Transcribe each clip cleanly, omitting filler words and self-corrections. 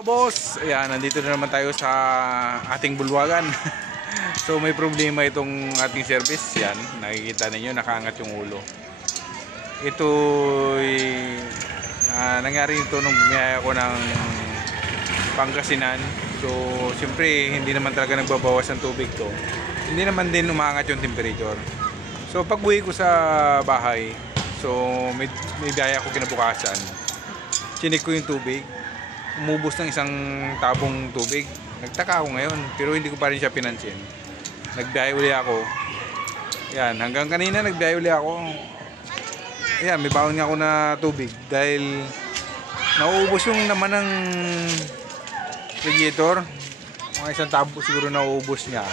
Boss, ayan, nandito na naman tayo sa ating bulwagan. So may problema itong ating service. Yan, nakikita ninyo, nakaangat yung ulo. Ito nangyari ito nung bumiyaya ko ng Pangasinan. So siyempre hindi naman talaga nagbabawas ng tubig to. Hindi naman din umaangat yung temperature. So pag uwi ko sa bahay, so may daya ko kinabukasan, chinik ko yung tubig, umubos ng isang tabong tubig. Nagtaka ako ngayon, pero hindi ko pa rin siya pinansin. Nagbiyahe uli ako. Yan, hanggang kanina nagbiyahe uli ako. Yan, may baon nga ako na tubig dahil nauubos yung naman ng radiator. Mga isang tabo siguro nauubos niya.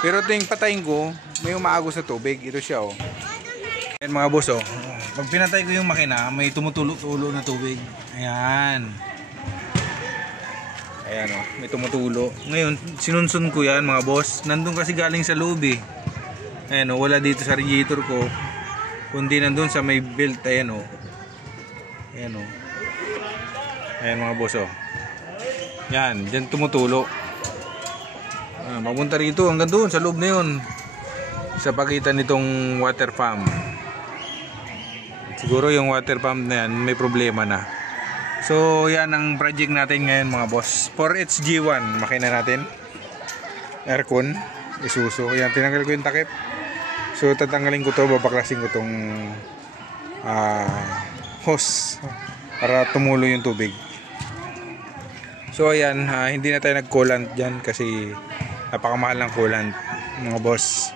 Pero ting patayin ko, may umaagos na tubig. Ito siya, oh. Yan mga boss, oh. Pag pinatay ko yung makina, may tumutulo-tulo na tubig. Ayan. Ayan, oh, may tumutulo. Ngayon, sinunsun ko yan mga boss. Nandun kasi galing sa loob eh. Ayan, oh, wala dito sa radiator ko. Kundi nandun sa may belt. Ayan, oh. Ayan, oh. Ayan mga boss, oh. Yan, dyan tumutulo. Mapunta rito hanggang doon sa loob na yun. Sa pagitan nitong water pump. Siguro yung water pump na yan may problema na. So yan ang project natin ngayon mga boss. 4HG1 makina natin, aircon, Isuzu. Yan, tinanggal ko yung takip. So tatanggalin ko to, babaklasin ko tong hose para tumulo yung tubig. So ayan, hindi na tayo nag-coolant dyan kasi napakamahal ng coolant mga boss.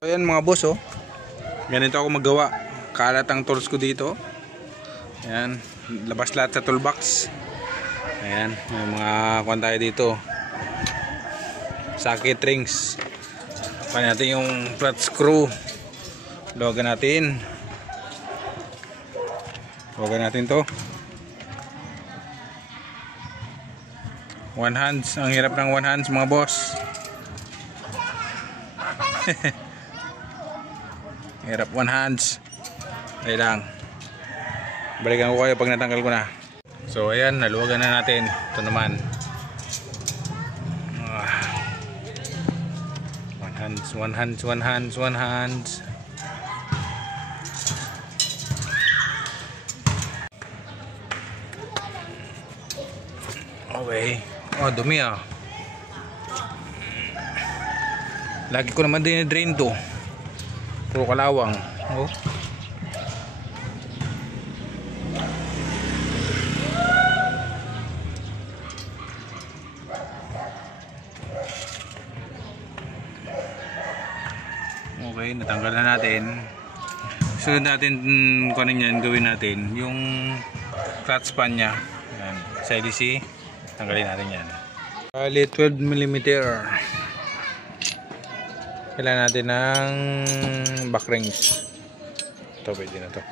So ayan mga boss, oh, ganito ako magawa. Kalat ang tools ko dito. Ayan, labas lahat sa toolbox. Ayan, may mga kuwan tayo dito, socket rings. Paano natin yung flat screw. Luwagan natin to. One hands, ang hirap ng one hands mga boss. Hirap one hands. Ay lang, balikan ko kayo pag natanggal ko na. So ayan, naluwagan na natin. Ito naman, one hands. Okay. Oh, dumi ah. Lagi ko naman din i-drain to. Puro kalawang. Oh. Okay, natanggal na natin. Sunod natin kung ano yan, gawin natin yung flat span nya. Ayan, sa LDC, tanggalin natin yan. Bali 12mm. Kailangan natin ng back rings. Ito, pwede na to.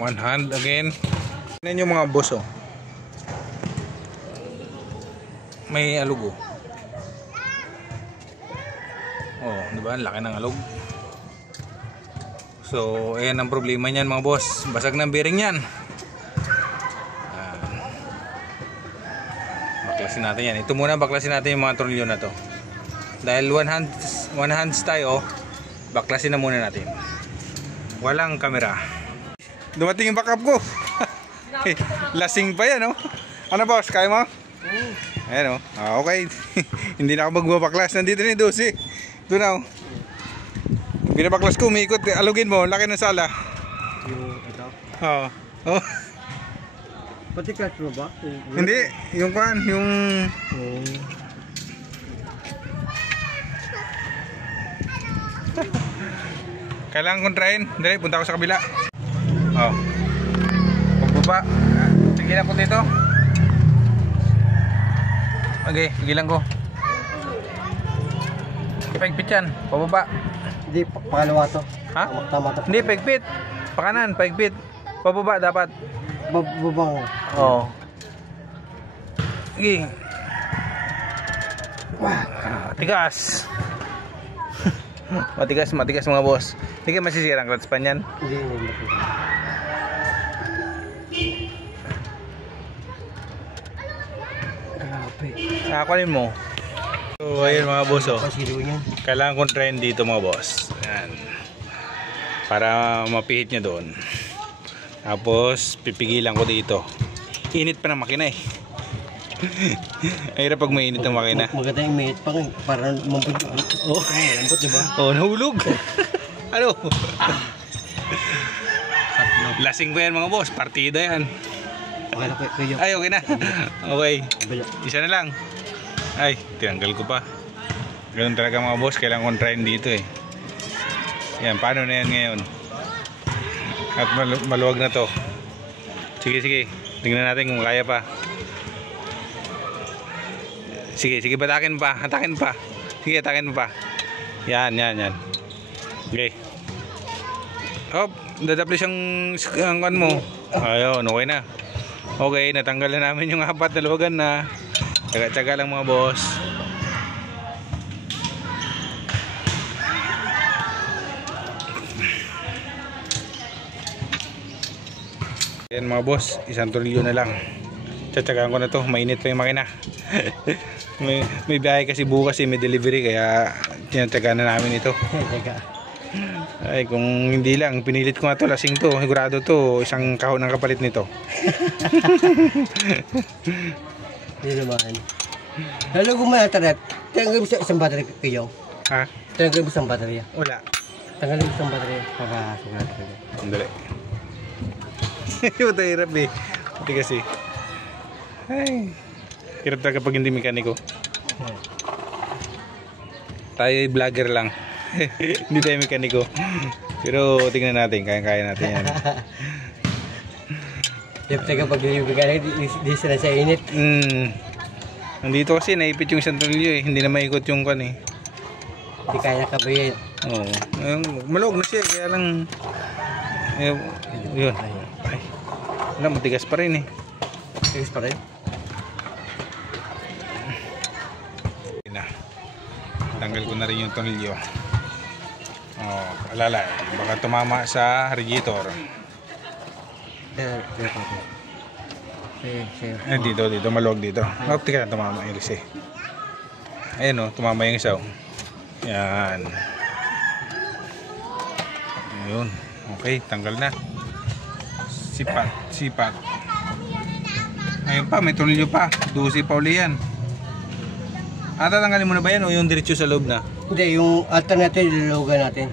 One hand again. Tignan nyo mga boss, oh. May alog, oh. Oh, diba? Laki ng alog. So, ayan ang problema niyan mga boss. Basag ng bearing yan. Baklasin natin yan. Ito muna, baklasin natin yung mga tornilyo na to. Dahil one hands tayo, baklasin na muna natin. Walang camera. Dumating yung backup ko. Lasing pa yan, oh. Ano boss, kaya mo? Ayan, oh. Okay. Hindi na ako magbabaklas. Nandito na yung 12. Ito na, oh. Binabaklas ko, umiikot. Alugin mo, laki ng sala. Yung ito? Oo. Oh. Pati clutch mo ba? Hindi, yung kan, yung... Kailangan kontrahin. Dali, punta ako sa kabila. Oh. Pagbaba. Tigilan ko dito. Okay, tigilan ko. Paigpit yan. Pababa. Hindi, pangalawa to. Ha? Tama to. Hindi, paigpit. Pakanan, paigpit. Pababa dapat. Babang. Oo. Sige. Matigas. Matigas mga boss. Hindi kayo masisira ang clutch pan yan. Hindi. Grabe. Kunin mo. So ayun mga boss oh. Pasilo yan. Kailangan kong try dito mga boss. Yan. Para mapihit niya doon. Tapos pipigilan ko dito. Init pa ng makina eh. Ay pag mainit ang makina. Maganda yung mate pang para mampun. Oh, lambot diba? Oh, nahulog. Ano? Lasing ko yan mga boss. Partida yan. Okay na kayo. Ay, okay na. Okay. Kabila. Isa na lang. Ay, tinanggal ko pa. Ganun talaga mga boss. Kailangan kong try dito eh. Yan, paano na yan ngayon? At maluwag na to. Sige. Tingnan natin kung kaya pa. Sige, batakin pa. Sige, atakin mo pa. Yan. Okay. Hop, dadaplis ang kan mo. Ayun, okay na. Okay, natanggal na namin yung apat na luwagan na. Tsaga lang mga boss. Yan mga boss, isang tornilyo na lang. Tsatsagaan ko na to, mainit pa yung makina. may biyahe kasi bukas may delivery kaya tinatsagaan na namin ito. Ay kung hindi lang, pinilit ko nga to, lasing to, sigurado to, isang kahon ng kapalit nito. Hindi naman. Lalo kung may internet, tanggalin mo sa isang battery kayo. Ha? Tanggalin mo isang battery. Wala. Tanggalin mo isang battery para sigurado kayo. Sandali. Ito hirap eh. Hindi kasi. Ay. Hirap talaga pag hindi mekaniko. Tayo vlogger lang. Hindi tayo mekaniko. Pero tingnan natin, kaya natin yan. Hirap talaga pag yung gagana, di sila sa init. Nandito kasi naipit yung isang tornilyo eh. Hindi na maikot yung kan eh. Hindi kaya kabayin. Oo. Malog na siya, kaya lang yun. Ay. Wala, matigas pa rin eh. Tigas pa rin? Tanggal ko na rin yung tornilyo. Alala eh. Baka tumama sa radiator. Dito, maluwag dito. Tika na tumama yung isa eh. Ayan o, tumama yung isa o. Yan. Ayun. Okay, tanggal na. Sipat. Ayun pa, may tornilyo pa. 12 pa uli yan. Tatanggalin mo na ba yan o yung diretso sa loob na? Hindi, yung alternative lulugan natin.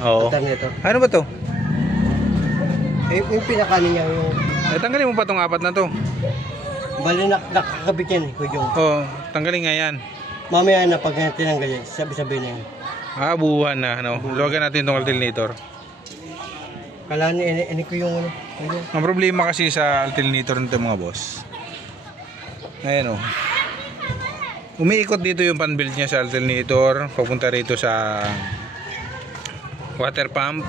Oo. Alternator. Ano ba to? Yung pinakanin niya yung... Tanggalin mo pa tong apat na to. Bali nakakabit yan, Kuya. Oo, tanggalin nga yan. Mamaya na pag tinanggal yan, sabi-sabi na yan. Buuhan na, ano. Luwagan natin tong alternator. Kailangan ini ko yung ano. Ang problema kasi sa alternator nito mga boss. Ayan o. Umiikot dito yung pan belt niya sa alternator, papunta rito sa water pump,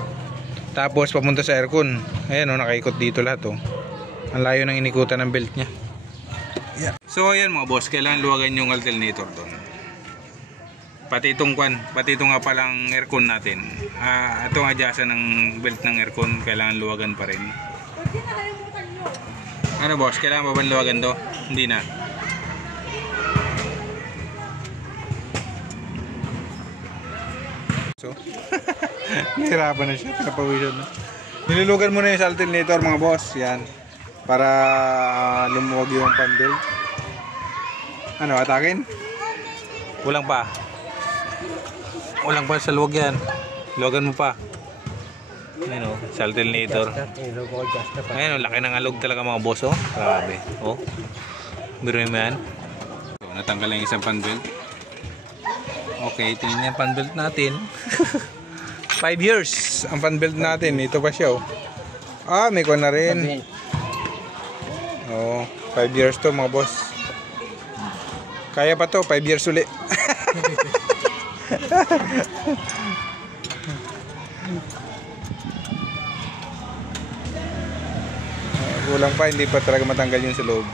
tapos papunta sa aircon. Ayan o, nakaikot dito lahat o. Ang layo ng inikutan ng belt niya. Yeah. So ayan mga boss, kailangan luwagan yung alternator doon. Pati itong nga palang aircon natin. Itong adjustan ng belt ng aircon, kailangan luwagan pa rin. Ano boss, kailangan pa ba luwagan to? Hindi na. So, nahirapan na siya, pinapawisan na. Nilulugan mo na yung sa alternator mga boss, yan. Para lumuwag yung pan belt. Ano, atakin? Kulang pa sa luwag yan. Luwagan mo pa. Ayun o, sa alternator. Ayun o, laki ng alog talaga mga boss o. Grabe. O, biruin mo yan. So, natanggal na yung isang pan belt. Okay, tingnan yung pan belt natin. 5 years ang pan belt natin. Ito pa siya o. May kuha na rin. 5 years to mga boss. Kaya pa to, 5 years uli. Kulang pa, hindi pa talaga matanggal yung sa loob.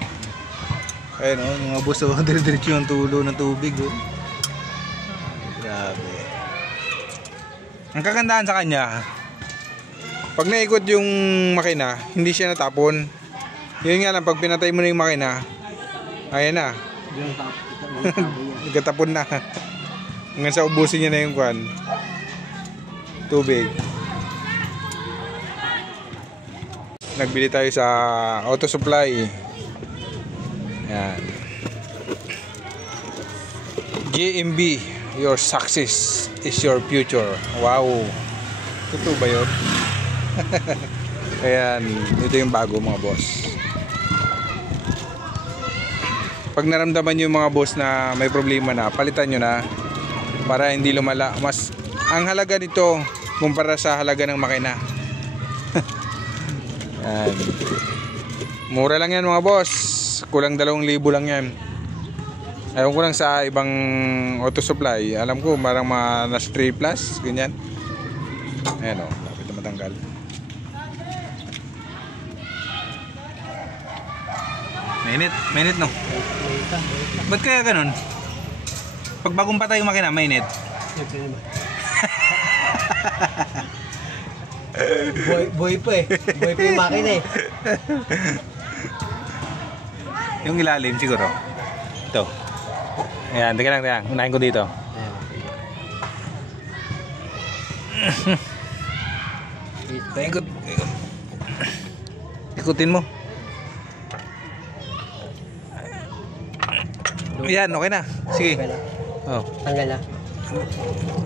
Ayun o, mga boss o, dire-diretso yung tulo ng tubig o. Grabe. Ang kagandahan sa kanya, pag naikot yung makina, hindi siya natapon. Yun nga lang, pag pinatay mo na yung makina, ayan na. Yung tabo niya. Nagkatapon na. Hanggang sa ubusin niya na yung kwan. Tubig. Nagbili tayo sa auto supply. Yan. JMB, your success is your future. Wow. Totoo ba yun? Ayan, ito yung bago mga boss. Pag naramdaman nyo mga boss na may problema na, palitan nyo na para hindi lumala. Mas ang halaga nito kumpara sa halaga ng makina. Ayan. Mura lang yan mga boss. Kulang 2,000 lang yan. Ayaw ko lang sa ibang auto supply. Alam ko parang mga nasa 3 plus, ganyan. Ayan o, lapit na matanggal. Mainit no? Ba't kaya ganun? Pag bagong patay yung makina, mainit. Boy pa eh. Boy pa yung makina eh. Yung ilalim siguro. Ito. Ayan, teka lang. Unahin ko dito. Ikot. Ikutin mo. Ayan, okay na. Sige. Okay na. Oh. Tanggal na.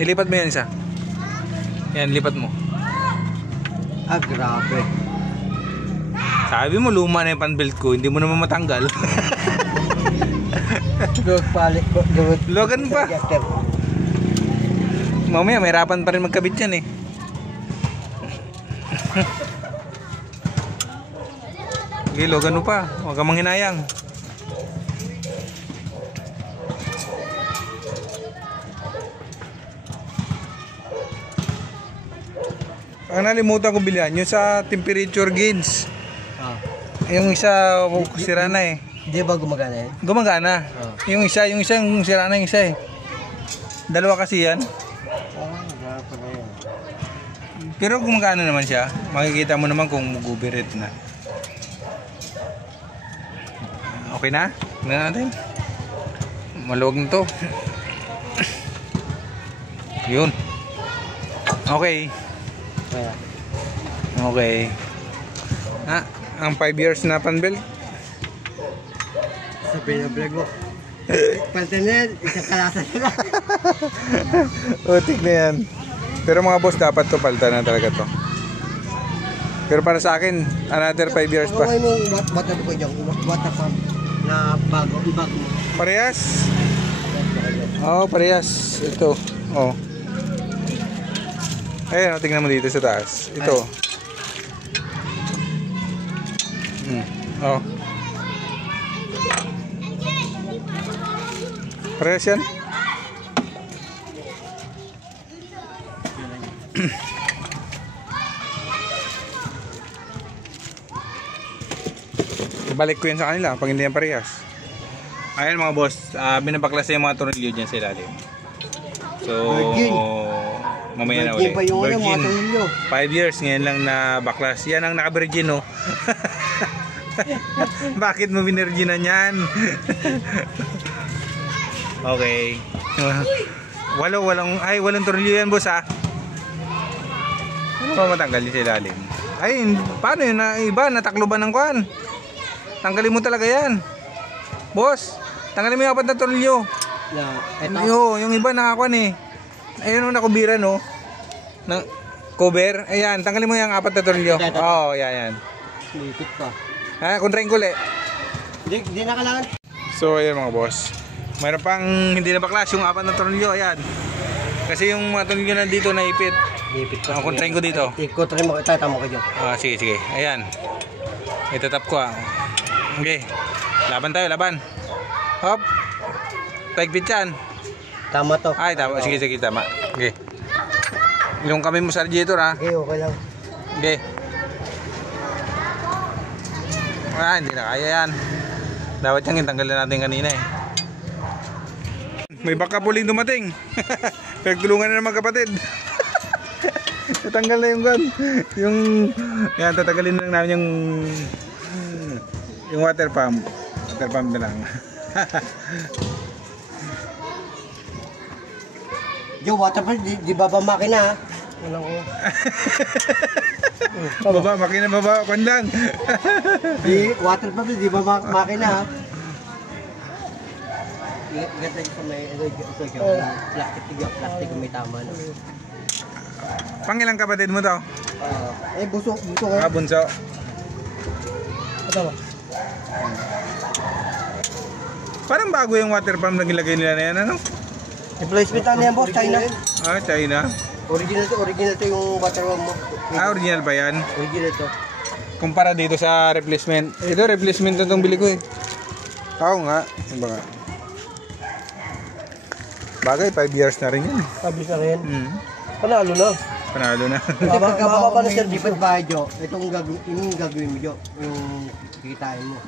Ilipat mo yan isa. Yan, lipat mo. Ah, grabe. Sabi mo, luma na yung pan-belt ko. Hindi mo naman matanggal. Logan pa. Mamaya, may hirapan pa rin magkabit yan eh. Okay, Logan mo pa. Huwag kang manghinayang. Ang nalimutan ko bilhan, yung sa temperature gauge. Ah. Yung isa, sira na eh. Hindi ba gumagana eh? Gumagana. Yung isang sira na yung isa eh. Dalawa kasi yan. Grabe na yan. Pero gumagana naman siya. Makikita mo naman kung gubirit na. Okay na? Tingnan natin. Maluwag na to. Yun. Okay. Kaya. Okay. Ang 5 years na pan-belt. Sabi na vlog mo. Paltan na yan. Isang kalasa na lang. Utik na yan. Pero mga boss, dapat to palitan na talaga to. Pero para sa akin, another 5 years pa. Okay mo, water ko dyan. Water pump na bago. Ibag mo. Parehas. Oo, parehas. Ito. Oh. Ayan, tingnan mo dito sa taas. Ito. Oh. Parehas yan. Balik ko yan sa kanila pag hindi yan parehas. Ayan mga boss, binabaklas yung mga tornilyo dyan sa ilalim. So, Virgin. mamaya na Virgin ulit. pa yung ulit, mga Virgin. tornilyo. 5 years ngayon lang na baklas. Yan ang naka-virgin, no? Bakit mo binirginan yan? Okay. Walong tornilyo yan, boss, ha? Ano pa matanggal yung sa ilalim? Ay, paano yun? Iba, natakloban ng kwan. Tanggalin mo talaga yan. Boss, tanggalin mo yung 4 na tornilyo. Yung iba nakakuan eh. Ayun o, nakubira, no? Na, cover. Ayan, tanggalin mo yung 4 na tornilyo. Oo, yan. Lipit pa. Ha, kontrahin ko ulit. Hindi na kailangan. So, ayan mga boss. Mayroon pang hindi na baklas yung 4 na tornilyo. Ayan. Kasi yung mga tornilyo na dito naipit. Lipit pa. Kontrahin ko dito. Ikotrain mo, itatama ko dyan. Sige. Ayan. Itatap ko, ha. Okay. Laban tayo, laban. Hop. Taigpit yan. Tama to. Ay, tama. Sige, tama. Okay. Yung kami mo sa radiator, ha. Okay, okay lang. Okay. Hindi na kaya yan. Dapat yung tanggalin natin kanina eh. May baka puling dumating. Pinagtulungan na naman kapatid. Tatanggal na yung gun. Yan, tatagalin na lang namin yung water pump. Water pump na lang. Yung water pump, di ba ba makina ha? Walang ko. Baba, makina baba, kwan lang. Water pump, di ba makina ha? Ganda yung may plastic may tama no. Pangilang kapatid mo to? Buso ka. Bunso. Ito ba? Parang bago yung water pump na gilagay nila na yan, ano? Replacement lang yan boss, China. China. Original to yung water pump mo. Original ba yan? Original to. Kumpara dito sa replacement. Ito, replacement na itong bili ko eh. Oo nga. Yung ba nga? Bagay, 5 years na rin yun. Sabi ka rin. Panalo na. Panalo na. Mababa na sir, di ba't bahay Jo? Itong gagawin mo Jo, yung kikitain mo.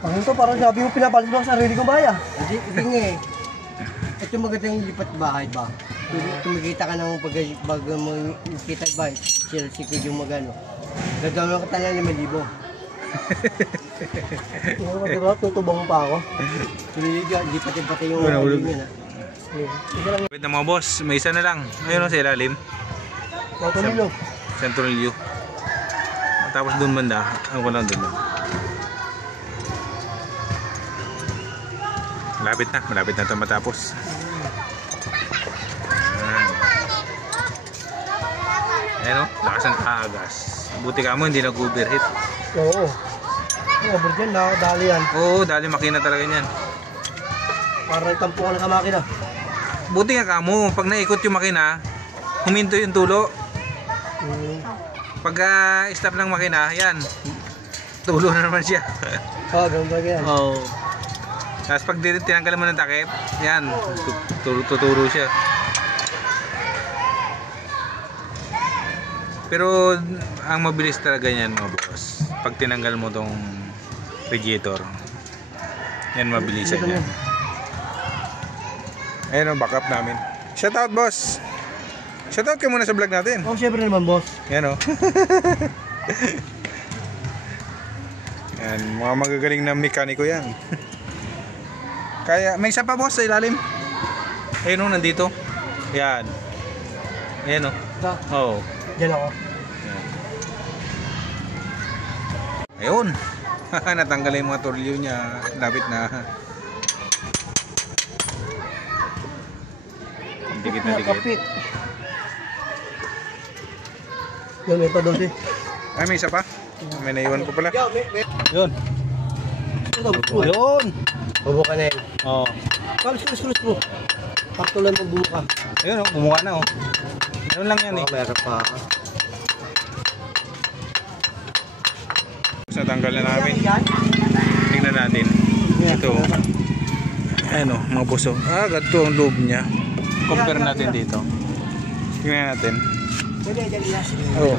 Ang ito, parang sabi mo pinapalit mo ang sarili kong bahay ah. Hindi nga eh. Ito magandang lipat bahay ba? Tumikita ka ng pag mo kita ba? Sikod yung magano. Gagawin ka talang 5,000. Diba, tutubang pa ako. Lipat-lipat yung Hulog. yun ah. Wait na mga boss, may isa na lang. Ayun sa ilalim. Matunilo. Central U. Tapos doon banda. Ang ko lang doon. Malapit na ito matapos. Ayan o, lakas ng agas. Buti ka mo, hindi nag-overheat. Oo. Over dyan, nakadali yan. Oo, dali makina talaga niyan. Para itampukan ka makina. Buti nga kamo, pag naikot yung makina, huminto yung tulo. Pag stop ng makina, yan, tulo na naman siya. Ganun ba yan? Oo. Tapos pag tinanggal mo ng takip, yan, tuturo siya. Pero ang mabilis talaga yan mga boss, pag tinanggal mo tong radiator, yan mabilisan yan. Ayun ang backup namin. Shoutout boss! Shoutout ka muna sa vlog natin. Oh, syempre naman boss. Yan o. Yan, mga magagaling na mekaniko yan. Kaya, may isa pa boss sa ilalim. Ayun o, nandito. Yan. Ayan o. Ito, Oo. dyan ako. Ayun. Natanggal yung mga tornilyo niya. Lapit na. Dikit na dikit. Kapit. Yun, may pa doon eh. Ay, may isa pa. May naiwan ko pala. Yun. Yun. Bubuka na yun. Oo. Screw bro. Paktulan mo bumuka. Ayun o, bumuka na o. Ayun lang yan eh. Meron pa. Natanggal na namin. Tingnan natin. Ito. Ayan o, mga puso. Ganito ang loob niya. Compare natin dito. Tingnan natin. Oh.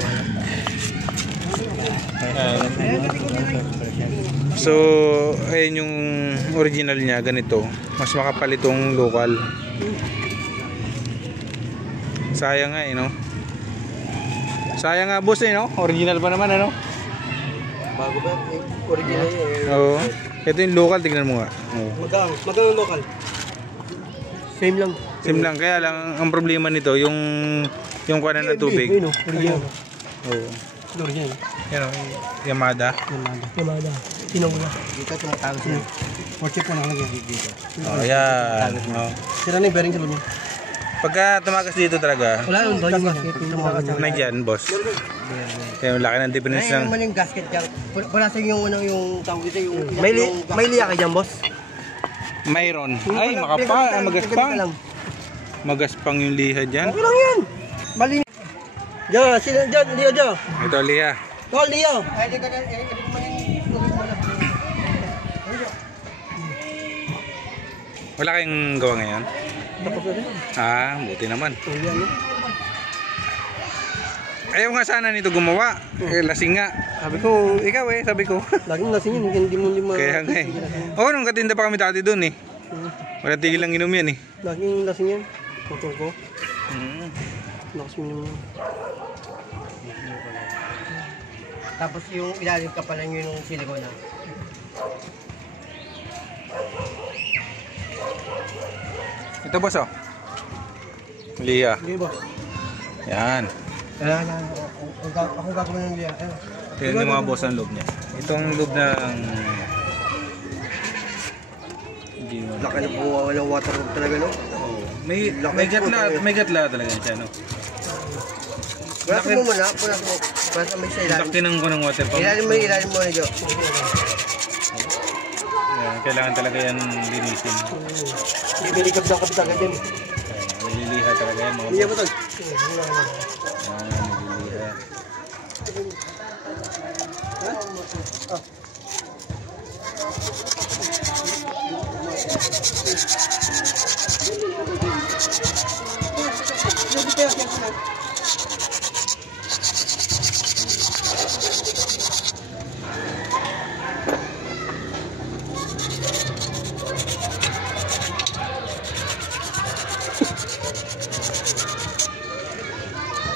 So, ayun yung original niya, ganito. Mas makapal itong local. Sayang nga eh, no? Sayang nga boss eh, no? Original pa naman, ano? Bago ba? Original yun. Oo. Ito yung local, tignan mo nga. Oo. Magkano local? Same lang. Same lang, kaya lang ang problema nito yung kuwanan ng tubig. Ayun o, original. Oo. Original. Yan o, Yamada. Yamada. Sino mo na? Dito tumatawag siya. Fortune po nakalagay dito. Oh, yan. Oh. Sira na yung bearing sa loob niya. Pagka tumakas dito talaga, Wala yun, doon yung gasket. may dyan, boss. Kaya yung laki ng difference Ay, ng... naman yung gasket dyan. Pulasan yung unang yung tawag dito yung... May liya ka dyan, boss? Mayroon. Ay, magaspang. Magaspang yung liha dyan. Okay lang yan. Malinis. Diyan, sino dyan? Leo dyan. Ito liha. Oh, Leo. Ay, di ka Wala kayong gawa ngayon? Tapos na rin. Buti naman. Oh, yan, eh. Ayaw nga sana nito gumawa. Lasing nga. Sabi ko, ikaw sabi ko. Laging lasing yun, hindi mo Kaya nga eh. Oo, nung katinda pa kami dati doon eh. Wala tigil lang inom yan eh. Laging lasing yan. Motor ko. Lakas mo naman. Tapos yung ilalim ka pala yun yung silikona. Ito boss oh. Liha. Sige ba? Yan. Ako gagawin ng liya. Tignan yung mga boss ang loob niya. Itong loob ng... Hindi mo. Laki na po, walang water room talaga, no? Oh. May gatla talaga siya, no? Pulasin mo muna, pulasin mo. Pulasin mo sa ilalim. Laki ng ko ng water pump. Ilalim mo na, Jo. Yan, kailangan talaga yan linisin. Bibiligab na kapital ka din. Naliliha talaga yan mga Hindi mo boss. tol. Naliliha.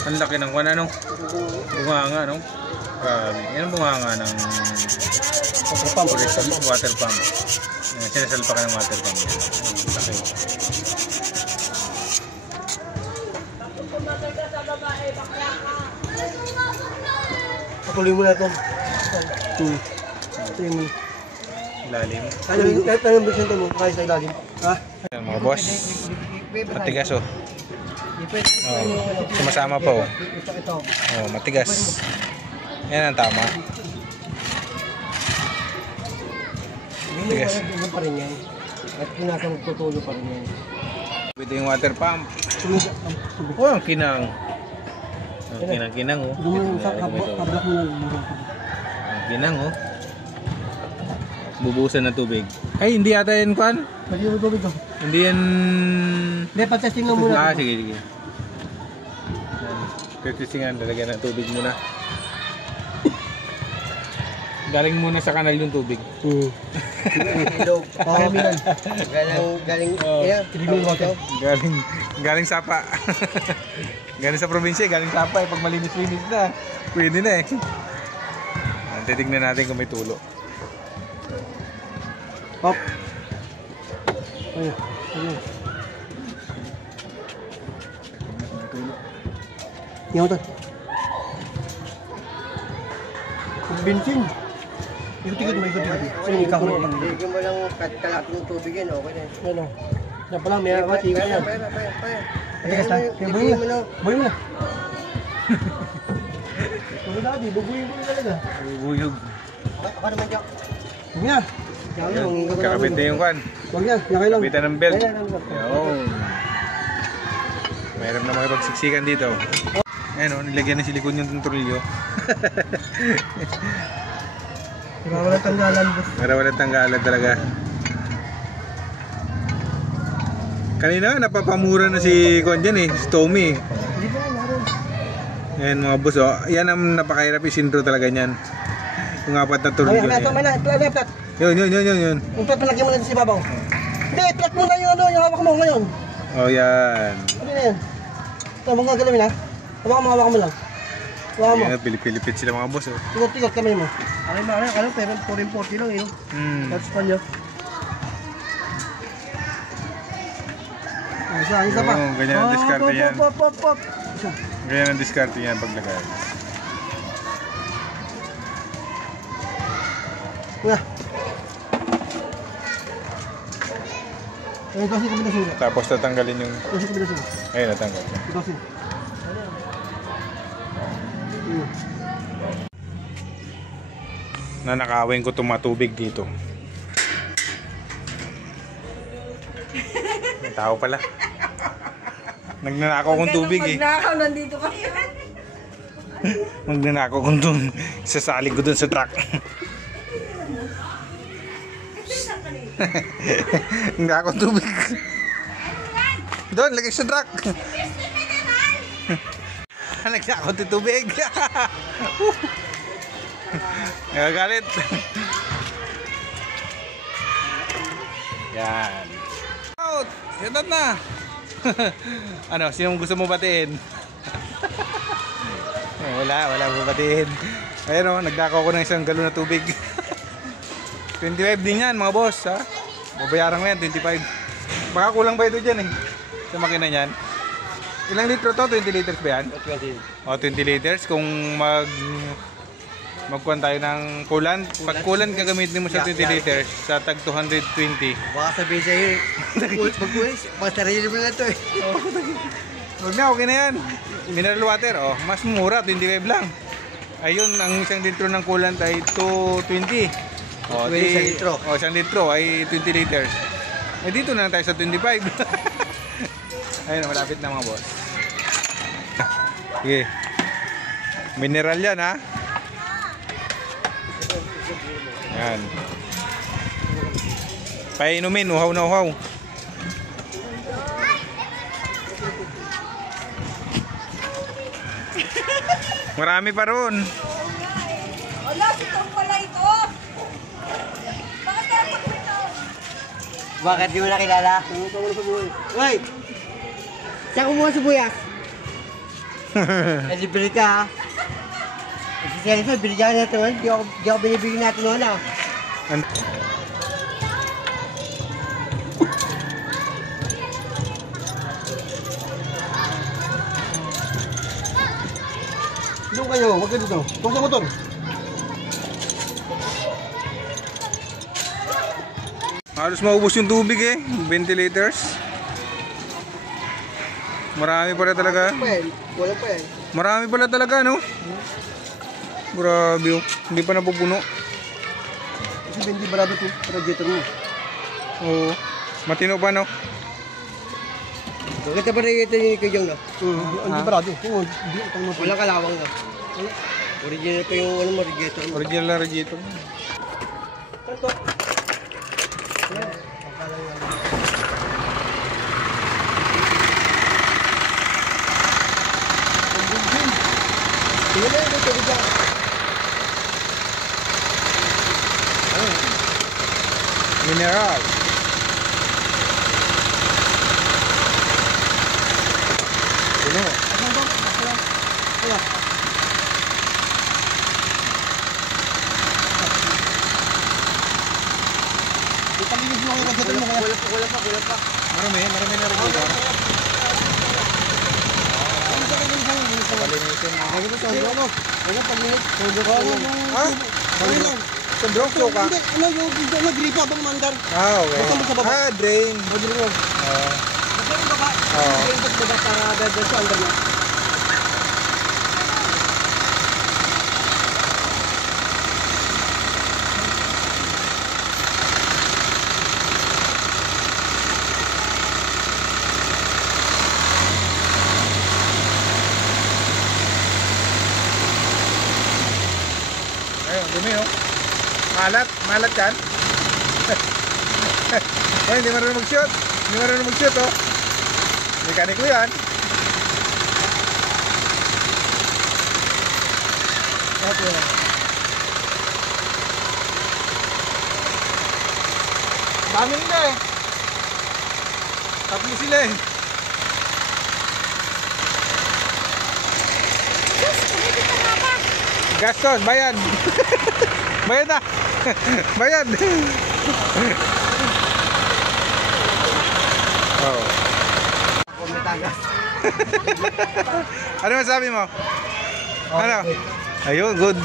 Ang laki ng kwan ano? Bunganga no? Yan ang bunganga ng water pump. Sinasalpa ka ng water pump. Ang laki. Patuloy mo na ito. Patuloy mo. Lalim. Kahit anong bersyento mo, kaya sa ilalim. Ha? Yan mga boss. Matigas oh. Oh, sumasama pa oh. Ito. Oh, matigas. Yan ang tama. Tigas. Hindi pa rin yan. At pinasang tutulo pa rin yan. Ito yung water pump. Oh, ang kinang. Ang kinang-kinang oh. Kablak mo na. Ang kinang oh. Bubusan ng tubig. Ay, hindi ata yan kwan. Pwede mo tubig ko. Hindi yan... Hindi, patesting mo muna. Sige, sige. Titingan, lalagyan ng tubig muna. Galing muna sa kanal yung tubig. Ilog. Galing. Galing sapa. Galing sa probinsya, galing sapa. Pag malinis-linis na, pwede na eh. Titignan natin kung may tulo. Hop. Ayun. Ayun. Yan mo ito. Bensin. Ikot-ikot mo, ikot-ikot. Sino yung kahon naman? Bigyan mo lang kalapin ng tubig yan, okay na. Ano? Yan pala, may akat. Ikot yan. Tigas na. Buhay mo na. Buhay mo na. Buhay na, bubuhin mo na talaga. Buyog. Ako naman, Jo. Huwag na. Kakabit na yung kwan. Huwag na, yakay lang. Kabitan ng belt. Yun. Mayroon na makipagsiksikan dito. Ayan o, nilagyan ng silikon yung tornilyo. Para walang tanggalan. Para walang tanggalan talaga. Kanina napapamura na si Kwan dyan eh, si Tommy. Hindi ba, naroon. Ayan mga boss oh, yan ang napakahirap isintro talaga niyan. Yung apat na tornilyo Ay, ito, may na, plat. Yun. Yung plat, palagyan mo lang sa ibabaw. Hindi, plat mo na yung ano, yung hawak mo ngayon. Oh yan. Ano na yan? Ito, huwag nga galawin ha. Hawak mo lang. Hawak mo. Yan, pilipit sila mga boss oh. Tikot kamay mo. Ano, pero 40 lang yun. Tapos pa niya. Isa pa. Oo, ganyan ang diskarte yan. Pop. Isa. Ganyan ang diskarte yan paglagay. Nga. Ito kasi kombinasyon. Tapos tatanggalin yung... Ito kasi kombinasyon. Ayun, natanggal. Ito kasi. Nanakawin ko tumatubig dito. May tao pala. Nagnanakaw kong tubig eh. Magnakaw, nandito kayo. Magnanakaw kong dun. Sasalig ko dun sa truck. Nagnanakaw kong tubig. Doon, lagay sa truck. Nagnanakaw kong tubig. Nagagalit. Yan. Out! Sitat na! Ano, sino gusto mo batiin? Wala mo batiin. Ayun o, nagdakaw ko ng isang galon na tubig. 25 din yan mga boss ha. Babayaran mo yan, 25. Baka kulang pa ito dyan eh. Sa makina niyan. Ilang litro to? 20 liters ba yan? 20. O 20 liters. Kung magkuhan tayo ng coolant. Pag coolant gagamitin mo sa 20 liters sa tag 220. Baka sabihin sa'yo, pag-ulis, pasarili mo na ito eh. Huwag na, okay na yan. Mineral water, oh, mas mura, 25 lang. Ayun, ang isang litro ng coolant ay 220. Oh, Isang litro. Oh, isang litro ay 20 liters. Eh dito na lang tayo sa 25. Ayun, malapit na mga boss. Sige. Mineral yan ha. Yan. Painumin, uhaw na uhaw. Marami pa ron. Wala, sitong pala ito. Bakit tayo magpito? Bakit di mo nakilala? Uy! Saan kumuha sibuyas? Libre ka ha? Si Sergio, binigyan natin. Di ako binibigyan natin noon ha. Doon kayo, wag kayo dito. Kung sa motor. Halos maubos yung tubig eh. 20 liters. Marami pala talaga. Wala pa yan. Marami pala talaga no. Grabe oh. Hindi pa napupuno. Kasi hindi barado ito. Radiator mo. Oo. Matino pa no. Bakit pa rin ito yung kajong no? Hindi barado. Oo, hindi ito mo. Walang kalawang no? Original pa yung ano mo, radiator mo. Original na radiator. Tingnan na ito. Ito dyan. Mineral. Puno. Ipalinis mo kayo radiator mo kaya. Wala pa. Marami na radiator. Palinisin mo. Lagi mo sa ano? Ano pag-minute? Sodo ka. Ha? Sandrong suka. Hindi, ano yung nag-gripa bang mandar? Ah, okay. Basta mo sa baba. Ah, drain. Maduro mo. Basta yung baba. Oo. Yung baba para dadal sa under niya. Ayun, dumi oh. Malat yan. Ay, hindi marunong mag-shoot. Hindi marunong mag-shoot oh. Mekaniko yan. Okay. Dami nila eh. Tatlo sila eh. Gastos, bayad. Bayad na. Bayad. Oh. Ano masabi mo? Ano? Ayun, good.